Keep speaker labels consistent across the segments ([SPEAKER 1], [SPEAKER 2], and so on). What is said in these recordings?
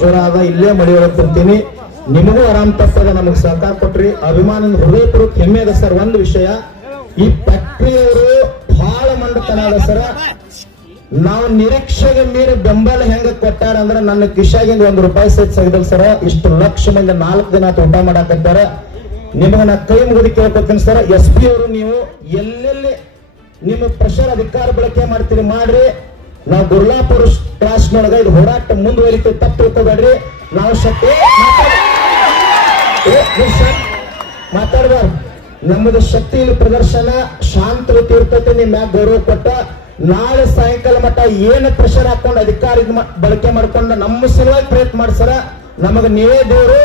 [SPEAKER 1] ಜ್ವರ ಅದ ಇಲ್ಲೇ ಕುಂತೀನಿ ನಿಮಗೂ ಆರಾಮ್ ತಪ್ಪದ ನಮಗ್ ಸಹಕಾರ ಕೊಟ್ರಿ. ಅಭಿಮಾನದ ಹೃದಯಪೂರ್ವಕ ಹೆಮ್ಮೆ ಅದ ಸರ್. ಒಂದು ವಿಷಯ, ಈ ಫ್ಯಾಕ್ಟ್ರಿಯವರು ಬಹಳ ಮಂಡತನ ಅದ ಸರ. ನಾವು ನಿರೀಕ್ಷೆಗೆ ಮೀರಿ ಬೆಂಬಲ ಹೆಂಗ ಕೊಟ್ಟಾರ ಅಂದ್ರೆ ನನ್ನ ಕಿಶಾಗಿಂದ ಒಂದ್ ರೂಪಾಯಿ ಸಹಿತ ಸಗದಲ್ ಸರ. ಇಷ್ಟು ಲಕ್ಷ ಮಂದಿ ನಾಲ್ಕು ದಿನ ಊಟ ಮಾಡಾಕತ್ತಾರ ನಿಮಗ ನಾ ಕೈ ಮುಗಿದು ಕೇಳ್ಕೊತೀನಿ ಸರ್. ಎಸ್ ಪಿ ಅವರು ನೀವು ಎಲ್ಲೆಲ್ಲಿ ನಿಮ್ಮ ಪ್ರೆಷರ್ ಅಧಿಕಾರ ಬಳಕೆ ಮಾಡ್ತೀರಿ ಮಾಡ್ರಿ. ನಾವು ಗುರ್ಲಾಪುರ ಮಾಡಿದ ಇದು ಹೋರಾಟ ಮುಂದುವರಿಕೆ ತಪ್ಪು ತಿಳ್ಕೊಬೇಡ್ರಿ. ನಾವು ಶಕ್ತಿ ಮಾತಾಡ್ಬಾರ್ದು. ನಮ್ಮದು ಶಕ್ತಿ ಪ್ರದರ್ಶನ, ಶಾಂತ ರೀತಿ ಇರ್ತೈತೆ, ನಿಮ್ ಮ್ಯಾಗ ಗೌರವ ಕೊಟ್ಟ. ನಾಳೆ ಸಾಯಂಕಾಲ ಮಟ್ಟ ಏನು ಪ್ರೆಷರ್ ಹಾಕೊಂಡು ಅಧಿಕಾರ ಬಳಕೆ ಮಾಡ್ಕೊಂಡು ನಮ್ಮ ಸಲುವಾಗಿ ಪ್ರಯತ್ನ ಮಾಡ್ಸರ ನಮಗ ನೀವೇ ದೇವರು.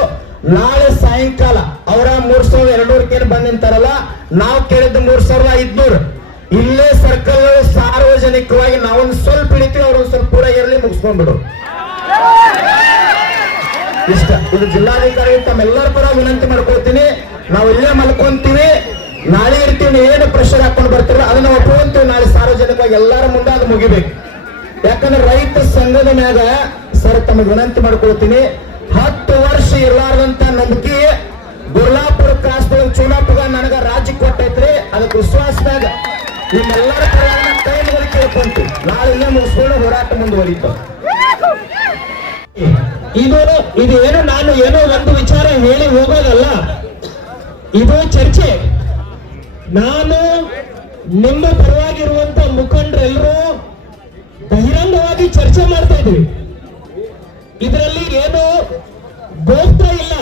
[SPEAKER 1] ನಾಳೆ ಸಾಯಂಕಾಲ, ಅವರ ಮೂರ್ ಸಾವಿರದ ಎರಡೂರಕ್ಕೆ ಏನು ಬಂದ್ ನಿಂತಾರಲ್ಲ, ನಾವು ಕೇಳಿದ್ದು ಮೂರ್ ಸಾವಿರದ ಐದ್ನೂರು. ಮುಗಿಸ್ಕೊಂಡ್ಬಿಡು ಇಷ್ಟ. ಇದು ಜಿಲ್ಲಾಧಿಕಾರಿ ತಮ್ಮೆಲ್ಲರ ಪರ ವಿನಂತಿ ಮಾಡ್ಕೊಳ್ತೀನಿ. ನಾವು ಇಲ್ಲೇ ಮಲ್ಕೊಂತೀವಿ. ನಾಳೆ ಇರ್ತೀವಿ ಏನು ಪ್ರೆಷರ್ ಹಾಕೊಂಡು ಬರ್ತೀರ ಅದನ್ನ ಒಪ್ಕೊಂತೀವಿ. ನಾಳೆ ಸಾರ್ವಜನಿಕವಾಗಿ ಎಲ್ಲರ ಮುಂದೆ ಅದು ಮುಗಿಬೇಕು. ಯಾಕಂದ್ರೆ ರೈತ ಸಂಘದ ಮ್ಯಾಗ ಸರ್ ತಮಗೆ ವಿನಂತಿ ಮಾಡ್ಕೊಳ್ತೀನಿ. ಹತ್ತು ವರ್ಷ ಇರಲಾರ್ದಂತ ನಂಬಿಕೆ ಗುರ್ಲಾಪುರ ಕ್ರಾಸ್ ಚುನಾಪುಗ ನನಗ ರಾಜ್ಯ ಕೊಟ್ಟೈತ್ರಿ. ಅದಕ್ಕೆ ವಿಶ್ವಾಸದಾಗ ನಿಮ್ಮೆಲ್ಲರ ಮುಗಿಸ್ಕೊಂಡು ಹೋರಾಟ ಮುಂದುವರಿತು.
[SPEAKER 2] ಇದು ಇದು ಏನು, ನಾನು ಏನೋ ಒಂದು ವಿಚಾರ ಹೇಳಿ ಹೋಗೋದಲ್ಲ. ಇದು ಚರ್ಚೆ. ನಾನು ನಿಮ್ಮ ಪರವಾಗಿರುವಂತ ಮುಖಂಡರೆಲ್ಲರೂ ಬಹಿರಂಗವಾಗಿ ಚರ್ಚೆ ಮಾಡ್ತಾ ಇದ್ವಿ ಇದರಲ್ಲಿ ಏನು ಗೋಪ್ತ ಇಲ್ಲ.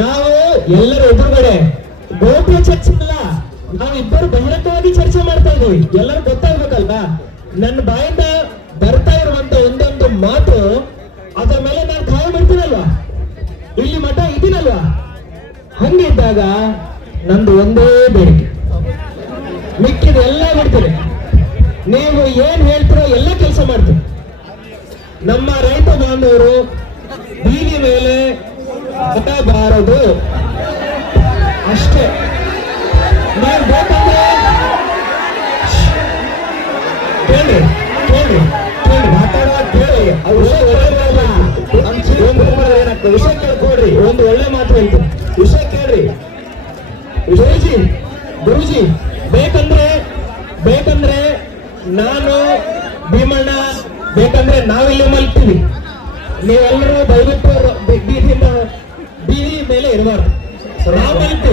[SPEAKER 2] ನಾವು ಎಲ್ಲರ ಎದುರುಗಡೆ ಗೋಪ್ಯ ಚರ್ಚೆ ಇಲ್ಲ. ನಾವಿಬ್ಬರು ಬಹಿರಂಗವಾಗಿ ಚರ್ಚೆ ಮಾಡ್ತಾ ಇದ್ದೀವಿ. ಎಲ್ಲರೂ ಗೊತ್ತಾಗ್ಬೇಕಲ್ವಾ? ನನ್ನ ಬಾಯಿಂದ ಬರ್ತಾ ಇರುವಂತ ಒಂದೊಂದು ಮಾತು ಅದರ ಮೇಲೆ ನಾನು ಕಾಯ ಬಿಡ್ತೀನಲ್ವಾ ಇಲ್ಲಿ ಮಠ ಇದೀನಲ್ವಾ? ಹಂಗಿದ್ದಾಗ ನಂದು ಒಂದೇ ಬೇಡಿಕೆ. ಮಿಕ್ಕಿದ ಎಲ್ಲ ಬಿಡ್ತೀರಿ ನೀವು ಏನ್ ಹೇಳ್ತೀರೋ ಎಲ್ಲ ಕೆಲಸ ಮಾಡ್ತೀವಿ. ನಮ್ಮ ರೈತ ಬಾಂಧವರು ಬೀದಿ ಮೇಲೆ ಬಾರದು. ಅಷ್ಟೇ. ಕೇಳಿ ಆ ವಿಷಯ ಒಳ್ಳೆದಲ್ಲ. ಒಂದು ಏನಾಗ್ತದೆ? ವಿಷಯ ಕೇಳ್ಕೊಡ್ರಿ ಒಂದು ಒಳ್ಳೆ ಮಾತು ಹೇಳ್ತೀನಿ ವಿಷಯ ಕೇಳ್ರಿ ಗುರುಜಿ ಗುರುಜಿ ಬೇಕಂದ್ರೆ ಬೇಕಂದ್ರೆ ನಾನು ಭೀಮಣ್ಣ, ಬೇಕಂದ್ರೆ ನಾವಿಲ್ಲಿ ಮಲ್ತೀವಿ ನೀವೆಲ್ಲರೂ ದಯವಿಟ್ಟು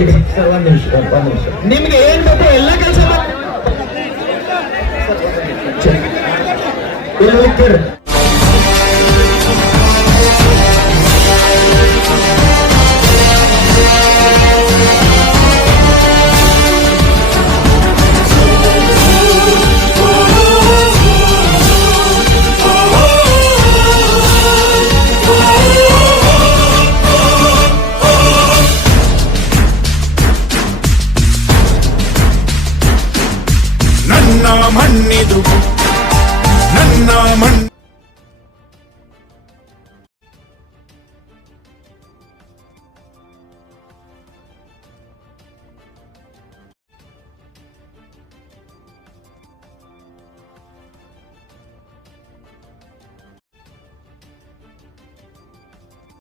[SPEAKER 2] ನಾವು ಮಲ್ತೀವಿ
[SPEAKER 1] ಒಂದ್ ನಿಮಿಷ ಒಂದ್ ನಿಮಿಷ.
[SPEAKER 2] ನಿಮ್ಗೆ ಏನ್ ಬೇಕು ಎಲ್ಲ ಕೆಲಸ ಮಾಡಿ.
[SPEAKER 1] ಇಲ್ಲಿ ನನ್ನ ಮಣ್ಣಿದು ನನ್ನ ಮಣ್ಣು